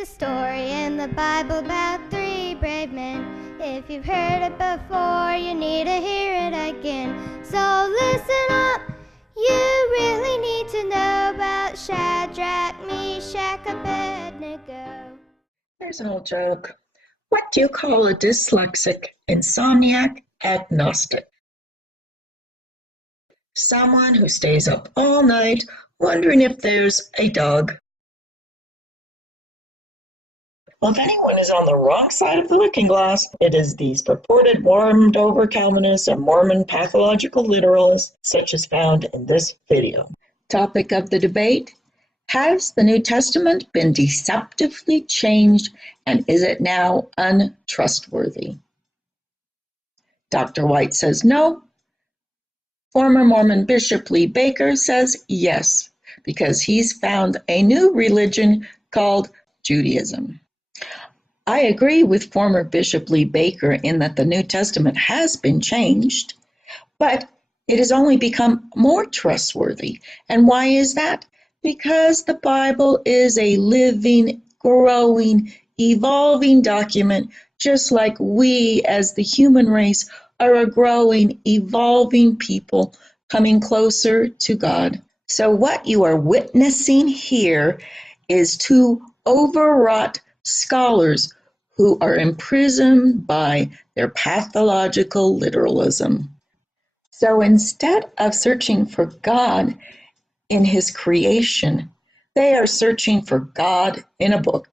a story in the Bible about three brave men. If you've heard it before, you need to hear it again. So listen up, you really need to know about Shadrach, Meshach, Abednego. Here's an old joke. What do you call a dyslexic, insomniac, agnostic? Someone who stays up all night wondering if there's a dog. Well, if anyone is on the wrong side of the looking glass, it is these purported warmed-over Calvinists and Mormon pathological literalists, such as found in this video. Topic of the debate: has the New Testament been deceptively changed, and is it now untrustworthy? Dr. White says no. Former Mormon Bishop Lee Baker says yes, because he's found a new religion called Judaism. I agree with former Bishop Lee Baker in that the New Testament has been changed, but it has only become more trustworthy. And why is that? Because the Bible is a living, growing, evolving document, just like we as the human race are a growing, evolving people coming closer to God. So what you are witnessing here is two overwrought scholars who are imprisoned by their pathological literalism. So instead of searching for God in his creation, they are searching for God in a book.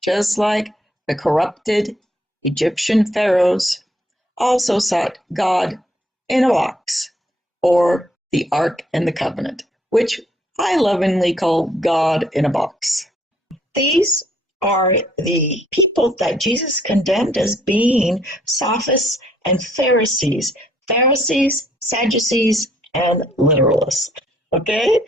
Just like the corrupted Egyptian pharaohs also sought God in a box, or the Ark and the Covenant, which I lovingly call God in a box. These are the people that Jesus condemned as being sophists and Pharisees, Sadducees, and literalists. Okay?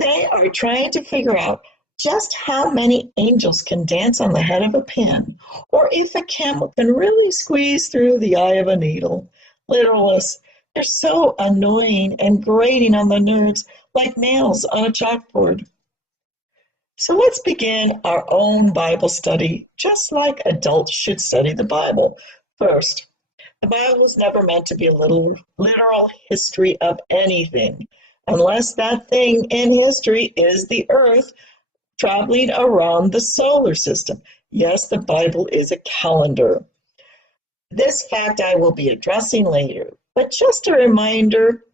They are trying to figure out just how many angels can dance on the head of a pin, or if a camel can really squeeze through the eye of a needle. Literalists, they're so annoying and grating on the nerves, like nails on a chalkboard. So let's begin our own Bible study, just like adults should study the Bible. First, the Bible was never meant to be a literal history of anything, unless that thing in history is the earth traveling around the solar system. Yes, the Bible is a calendar. This fact I will be addressing later, but just a reminder,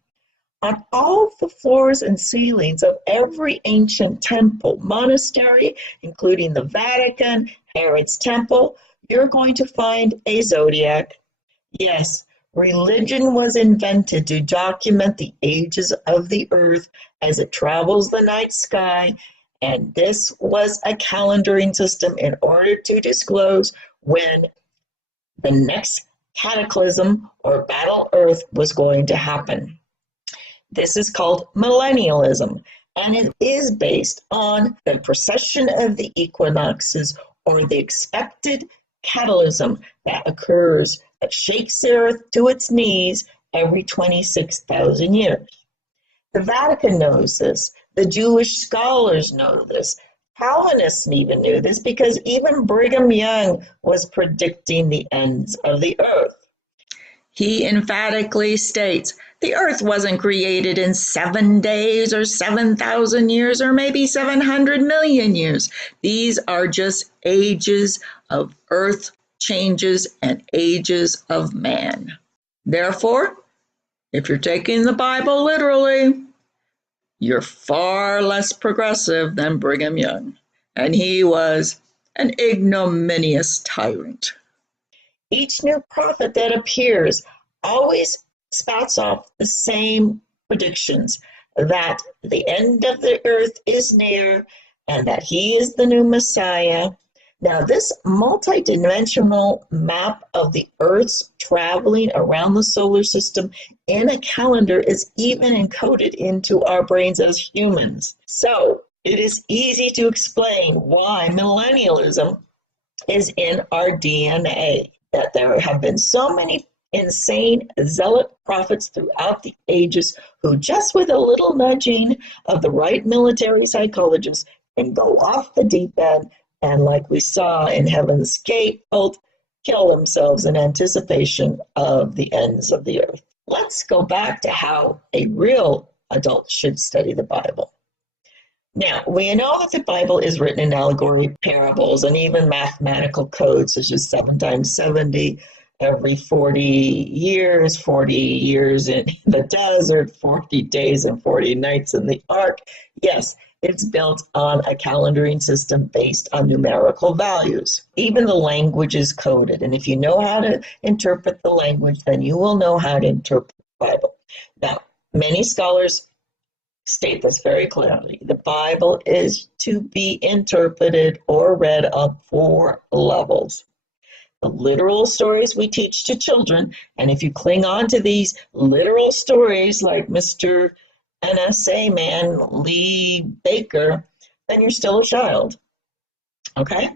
on all the floors and ceilings of every ancient temple, monastery, including the Vatican, Herod's temple, you're going to find a zodiac. Yes, religion was invented to document the ages of the earth as it travels the night sky, and this was a calendaring system in order to disclose when the next cataclysm or battle earth was going to happen. This is called millennialism, and it is based on the precession of the equinoxes, or the expected catalysm that occurs, that shakes the earth to its knees every 26,000 years. The Vatican knows this. The Jewish scholars know this. Calvinists even knew this, because even Brigham Young was predicting the ends of the earth. He emphatically states the earth wasn't created in 7 days or 7,000 years or maybe 700 million years. These are just ages of earth changes and ages of man. Therefore, if you're taking the Bible literally, you're far less progressive than Brigham Young, and he was an ignominious tyrant. Each new prophet that appears always spouts off the same predictions, that the end of the earth is near and that he is the new Messiah. Now, this multi-dimensional map of the earth's traveling around the solar system in a calendar is even encoded into our brains as humans. So it is easy to explain why millennialism is in our DNA, that there have been so many insane zealot prophets throughout the ages who, just with a little nudging of the right military psychologist, can go off the deep end, And like we saw in Heaven's Gate, both kill themselves in anticipation of the ends of the earth. Let's go back to how a real adult should study the Bible. Now, we know that the Bible is written in allegory, parables, and even mathematical codes, such as 7 times 70, every 40 years in the desert, 40 days and 40 nights in the ark. Yes, it's built on a calendaring system based on numerical values. Even the language is coded, and if you know how to interpret the language, then you will know how to interpret the Bible. Now, many scholars state this very clearly. The Bible is to be interpreted or read on 4 levels. The literal stories we teach to children, and if you cling on to these literal stories like Mr. NSA man Lee Baker, then you're still a child. Okay?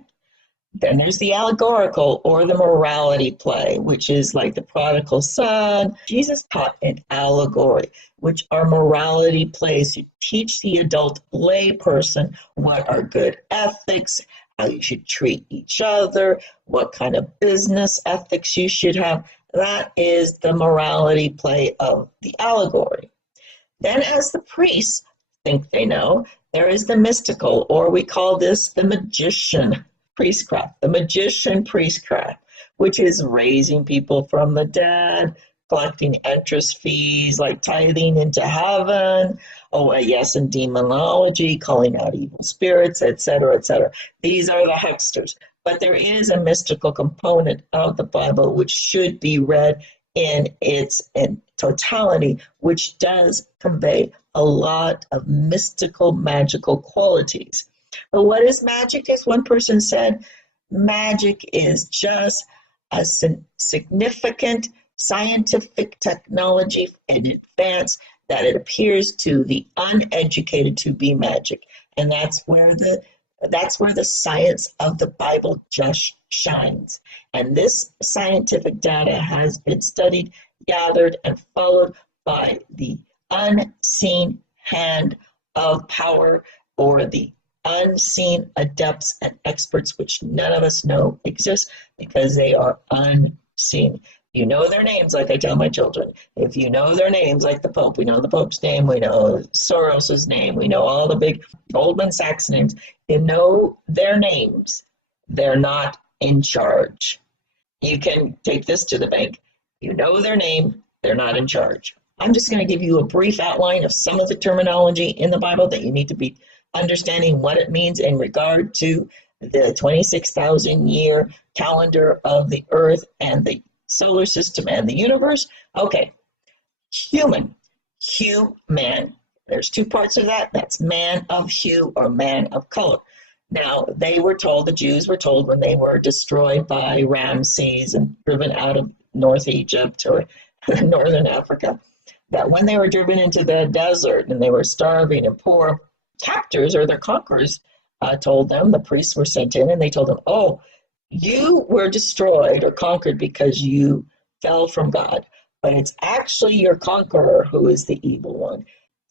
Then there's the allegorical or the morality play, which is like the prodigal son. Jesus taught an allegory, which are morality plays to teach the adult lay person what are good ethics, how you should treat each other, what kind of business ethics you should have. That is the morality play of the allegory. Then, as the priests think they know, there is the mystical, or we call this the magician priestcraft, the magician priestcraft, which is raising people from the dead, collecting interest fees like tithing into heaven, yes, and demonology, calling out evil spirits, etc., etc. These are the hucksters. But there is a mystical component of the Bible which should be read in its totality, which does convey a lot of mystical, magical qualities. But what is magic? As one person said, magic is just a significant scientific technology in advance that it appears to the uneducated to be magic. And that's where the science of the Bible just shines. And this scientific data has been studied, gathered, and followed by the unseen hand of power, or the unseen adepts and experts, which none of us know exist because they are unseen. You know their names, like I tell my children. If you know their names, like the Pope, we know the Pope's name, we know Soros's name, we know all the big Goldman Sachs names. You know their names, they're not in charge. You can take this to the bank. You know their name, they're not in charge. I'm just going to give you a brief outline of some of the terminology in the Bible that you need to be understanding what it means in regard to the 26,000 year calendar of the earth and the solar system and the universe. Okay, human. There's 2 parts of that. That's man of hue or man of color. Now, the Jews were told when they were destroyed by Ramses and driven out of North Egypt or Northern Africa, that when they were driven into the desert and they were starving and poor, captors or their conquerors told them, the priests were sent in and they told them, oh, you were destroyed or conquered because you fell from God, but it's actually your conqueror who is the evil one.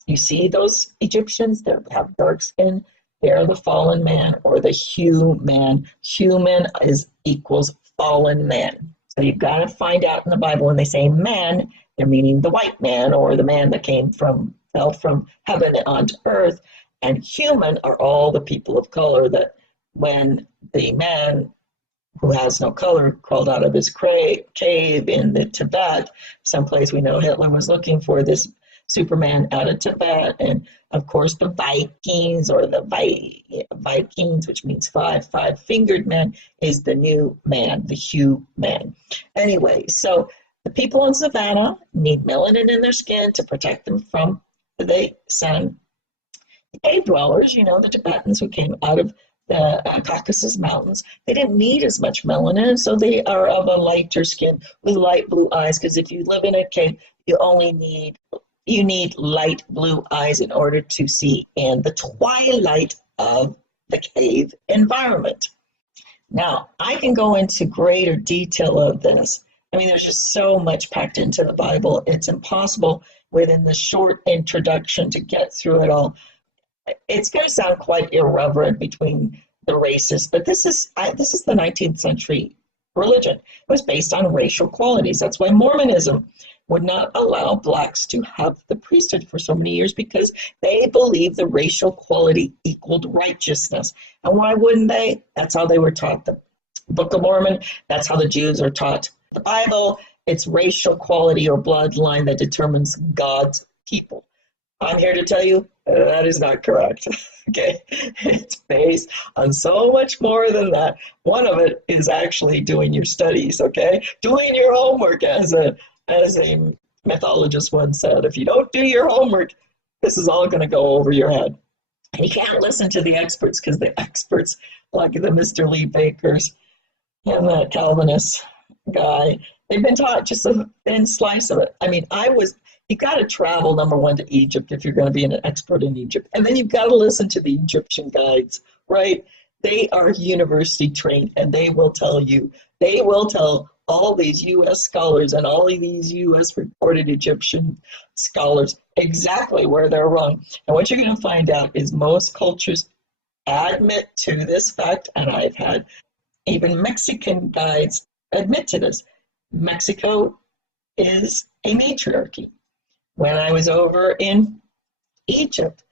You see those Egyptians that have dark skin? They're the fallen man or the human. Human equals fallen man. So you've got to find out in the Bible when they say man, they're meaning the white man or the man that fell from heaven onto earth. And human are all the people of color that when the man who has no color crawled out of his cave in the Tibet, someplace we know Hitler was looking for this Superman out of Tibet, and of course the Vikings or the Vikings, which means five-fingered man, is the new man, the hue man. Anyway, so the people in Savannah need melanin in their skin to protect them from the sun. The cave dwellers, the Tibetans who came out of the Caucasus Mountains, they didn't need as much melanin, so they are of a lighter skin with light blue eyes, because if you live in a cave, you need light blue eyes in order to see in the twilight of the cave environment. Now, I can go into greater detail of this. I mean, there's just so much packed into the Bible. It's impossible within the short introduction to get through it all. It's going to sound quite irreverent between the races, but this is the 19th century religion. It was based on racial qualities. That's why Mormonism would not allow blacks to have the priesthood for so many years, because they believed the racial quality equaled righteousness. And why wouldn't they? That's how they were taught the Book of Mormon. That's how the Jews are taught the Bible. It's racial quality or bloodline that determines God's people. I'm here to tell you that is not correct. Okay, it's based on so much more than that. One of it is actually doing your studies. Okay, doing your homework, as a mythologist once said. If you don't do your homework, this is all going to go over your head. And you can't listen to the experts, because the experts, like the Mr. Lee Bakers and that Calvinist guy, they've been taught just a thin slice of it. I mean, you got to travel, number one, to Egypt if you're going to be an expert in Egypt. And then you've got to listen to the Egyptian guides, right? They are university trained, and they will tell all these U.S. scholars and all of these U.S. reported Egyptian scholars exactly where they're wrong. And what you're going to find out is most cultures admit to this fact, and I've had even Mexican guides admit to this. Mexico is a matriarchy. When I was over in Egypt,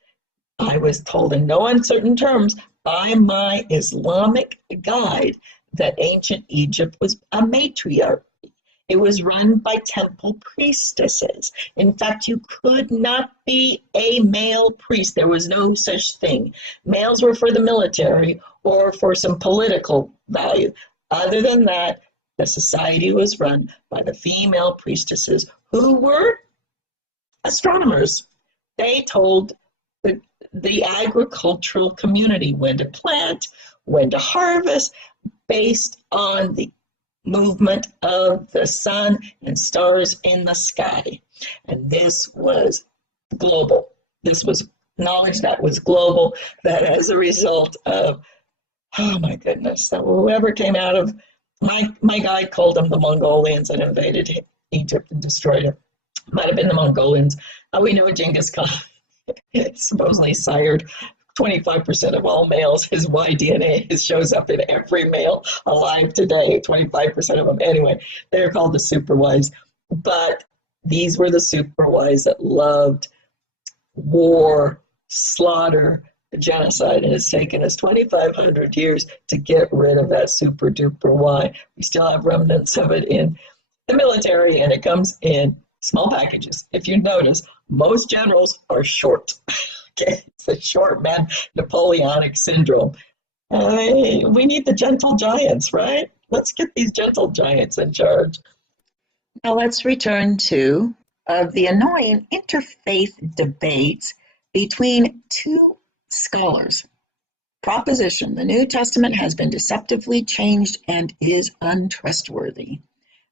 I was told in no uncertain terms by my Islamic guide that ancient Egypt was a matriarchy. It was run by temple priestesses. In fact, you could not be a male priest. There was no such thing. Males were for the military or for some political value. Other than that, the society was run by the female priestesses, who were astronomers. They told the agricultural community when to plant, when to harvest, based on the movement of the sun and stars in the sky. And this was global. This was knowledge that was global, that as a result of, oh my goodness, that whoever came out of, my guide called them the Mongolians that invaded Egypt and destroyed it. Might have been the Mongolians. We know Genghis Khan supposedly sired 25% of all males. His Y DNA shows up in every male alive today, 25% of them. Anyway, they're called the super wives. But these were the super wives that loved war, slaughter, genocide. And it's taken us 2,500 years to get rid of that super duper Y. We still have remnants of it in the military, and it comes in small packages. If you notice, most generals are short. Okay, it's the short man Napoleonic syndrome. We need the gentle giants, right? Let's get these gentle giants in charge. Now let's return to the annoying interfaith debates between two scholars. Proposition: the New Testament has been deceptively changed and is untrustworthy.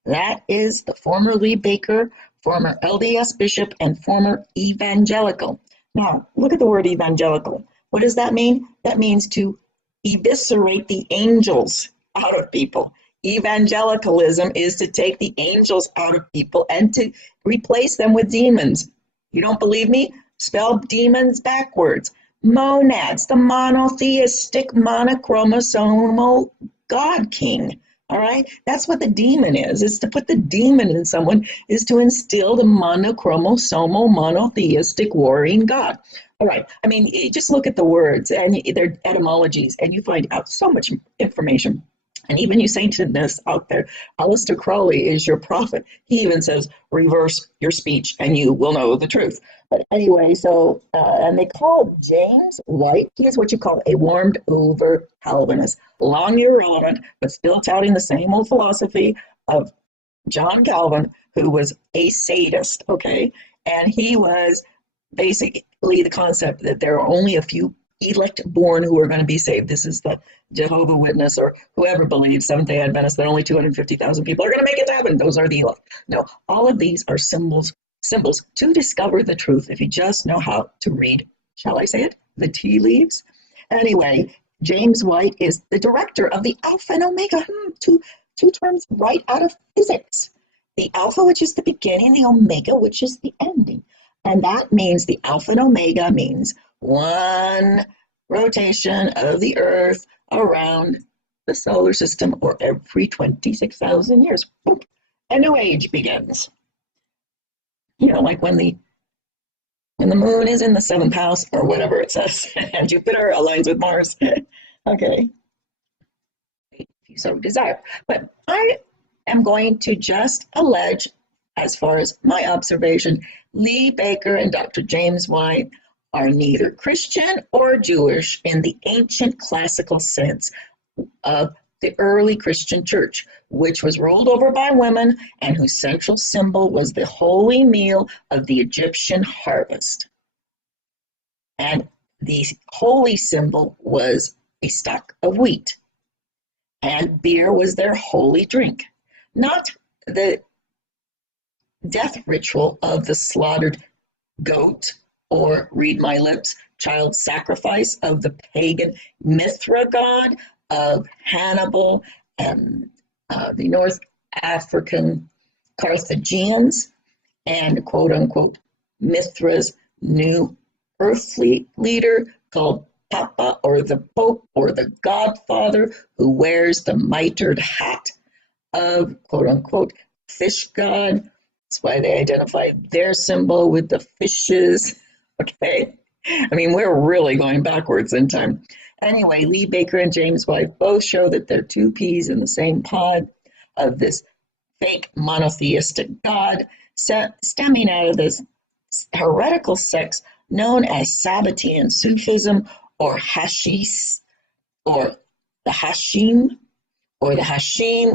That is the former Lee Baker, former LDS bishop, and former evangelical. Now, look at the word evangelical. What does that mean? That means to eviscerate the angels out of people. Evangelicalism is to take the angels out of people and to replace them with demons. You don't believe me? Spell demons backwards. Monads, the monotheistic, monochromosomal God King. All right, that's what the demon is to put the demon in someone, is to instill the monochromosomal, monotheistic, warring God. All right, I mean, you just look at the words and their etymologies, and you find out so much information. And even you saintedness out there, Aleister Crowley is your prophet. He even says, reverse your speech and you will know the truth. But anyway, so, and they call James White, he is what you call a warmed over Calvinist. Long irrelevant, but still touting the same old philosophy of John Calvin, who was a sadist, okay? And he was basically the concept that there are only a few elect born who are going to be saved. This is the Jehovah Witness or whoever believes, Seventh-day Adventists, that only 250,000 people are going to make it to heaven. Those are the elect. No, all of these are symbols to discover the truth if you just know how to read, shall I say it, the tea leaves. Anyway, James White is the director of the Alpha and Omega, two terms right out of physics. The Alpha, which is the beginning, the Omega, which is the ending. And that means the Alpha and Omega means one rotation of the Earth around the solar system, or every 26,000 years. Boop, a new age begins. Like when the moon is in the seventh house, or whatever it says, and Jupiter aligns with Mars. Okay, if you so desire. But I am going to just allege, as far as my observation, Lee Baker and Dr. James White are neither Christian or Jewish in the ancient classical sense of the early Christian church, which was ruled over by women and whose central symbol was the holy meal of the Egyptian harvest. And the holy symbol was a stalk of wheat, and beer was their holy drink, not the death ritual of the slaughtered goat, or read my lips, child sacrifice of the pagan Mithra god of Hannibal and the North African Carthaginians, and quote unquote Mithra's new earthly leader called Papa, or the Pope, or the Godfather, who wears the mitred hat of quote unquote fish god. That's why they identify their symbol with the fishes. Okay. I mean, we're really going backwards in time. Anyway, Lee Baker and James White both show that they're two peas in the same pod of this fake monotheistic God, stemming out of this heretical sects known as Sabbatean Sufism, or Hashish, or the Hashim,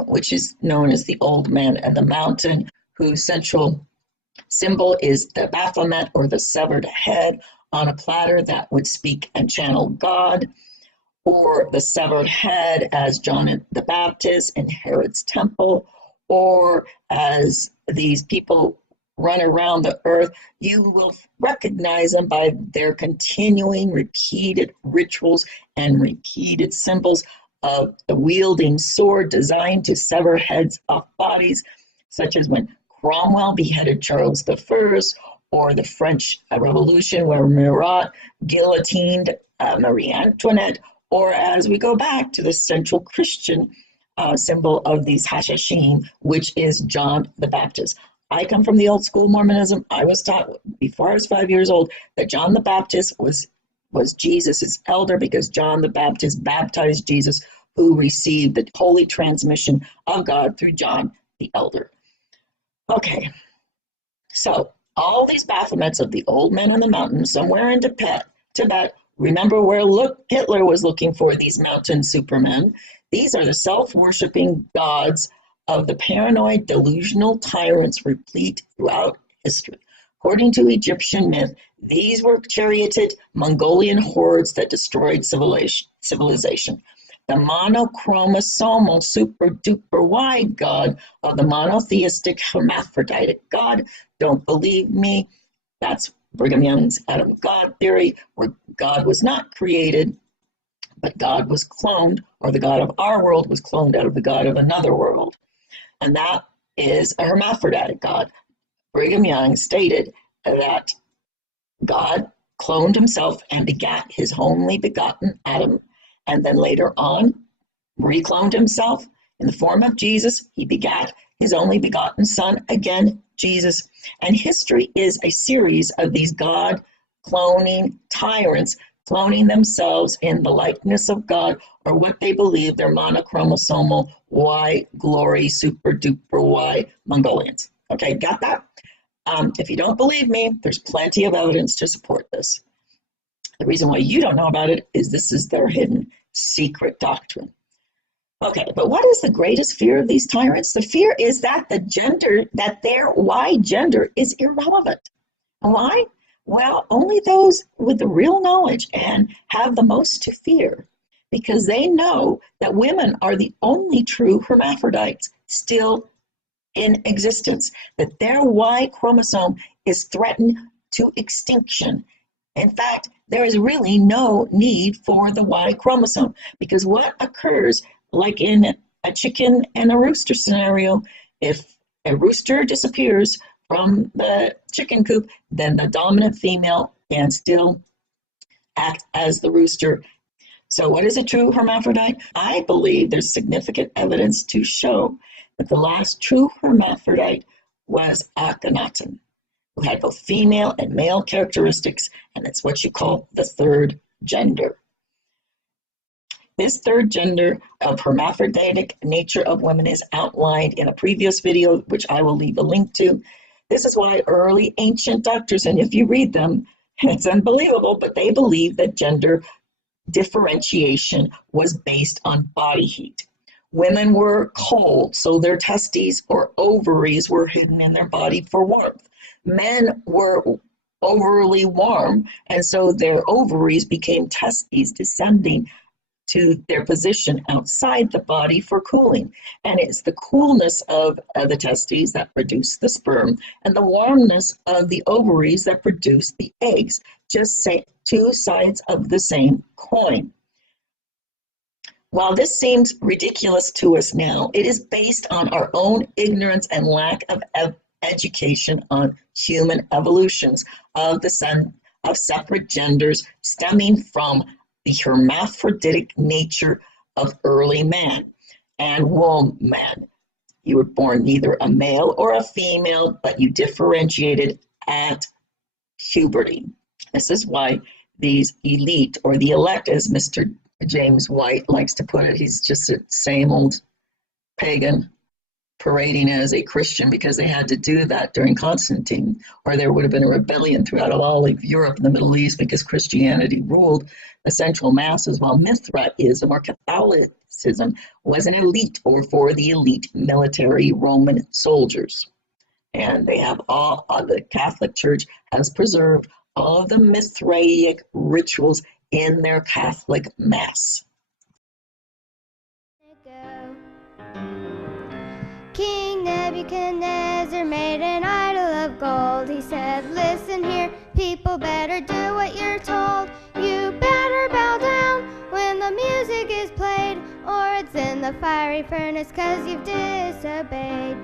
which is known as the Old Man and the Mountain, whose central symbol is the Baphomet, or the severed head on a platter that would speak and channel God, or the severed head as John the Baptist in Herod's temple, or as these people run around the earth. You will recognize them by their continuing repeated rituals and repeated symbols of the wielding sword designed to sever heads off bodies, such as when Cromwell beheaded Charles I, or the French Revolution, where Murat guillotined Marie Antoinette, or as we go back to the central Christian symbol of these Hashashim, which is John the Baptist. I come from the old school Mormonism. I was taught before I was 5 years old that John the Baptist was Jesus's elder, because John the Baptist baptized Jesus, who received the holy transmission of God through John the elder. Okay, so all these Baphomets of the old men on the mountain, somewhere in Tibet, remember where Hitler was looking for these mountain supermen. These are the self-worshiping gods of the paranoid, delusional tyrants replete throughout history. According to Egyptian myth, these were charioted Mongolian hordes that destroyed civilization. The monochromosomal super-duper wide god of the monotheistic hermaphroditic god. Don't believe me? That's Brigham Young's Adam God theory, where God was not created, but God was cloned, or the God of our world was cloned out of the God of another world. And that is a hermaphroditic God. Brigham Young stated that God cloned himself and begat his only begotten Adam, and then later on recloned himself in the form of Jesus. He begat his only begotten son, again, Jesus. And history is a series of these God cloning tyrants, cloning themselves in the likeness of God, or what they believe they're monochromosomal Y glory super duper Y Mongolians. Okay, got that? If you don't believe me, there's plenty of evidence to support this. The reason why you don't know about it is this is their hidden secret doctrine. Okay, but what is the greatest fear of these tyrants? The fear is that their Y gender is irrelevant. And why? Well, only those with the real knowledge and have the most to fear, because they know that women are the only true hermaphrodites still in existence, that their Y chromosome is threatened to extinction. In fact, there is really no need for the Y chromosome, because what occurs, like in a chicken and a rooster scenario, if a rooster disappears from the chicken coop, then the dominant female can still act as the rooster. So, what is a true hermaphrodite? I believe there's significant evidence to show that the last true hermaphrodite was Akhenaten, who had both female and male characteristics, and it's what you call the third gender. This third gender of hermaphroditic nature of women is outlined in a previous video, which I will leave a link to. This is why early ancient doctors, and if you read them, it's unbelievable, but they believe that gender differentiation was based on body heat. Women were cold, so their testes or ovaries were hidden in their body for warmth. Men were overly warm, and so their ovaries became testes, descending to their position outside the body for cooling. And it's the coolness of the testes that produce the sperm, and the warmness of the ovaries that produce the eggs. Just say two sides of the same coin. While this seems ridiculous to us now, it is based on our own ignorance and lack of education on human evolutions of separate genders, stemming from the hermaphroditic nature of early man and woman. You were born neither a male or a female, but you differentiated at puberty. This is why these elite, or the elect, as Mr. James White likes to put it, he's just the same old pagan parading as a Christian, because they had to do that during Constantine, or there would have been a rebellion throughout all of Europe and the Middle East, because Christianity ruled the central masses, while Mithraism or Catholicism was an elite, or for the elite military Roman soldiers. And they have the Catholic Church has preserved all of the Mithraic rituals in their Catholic Mass. King Nebuchadnezzar made an idol of gold. He said, listen here, people better do what you're told. You better bow down when the music is played, or it's in the fiery furnace 'cause you've disobeyed.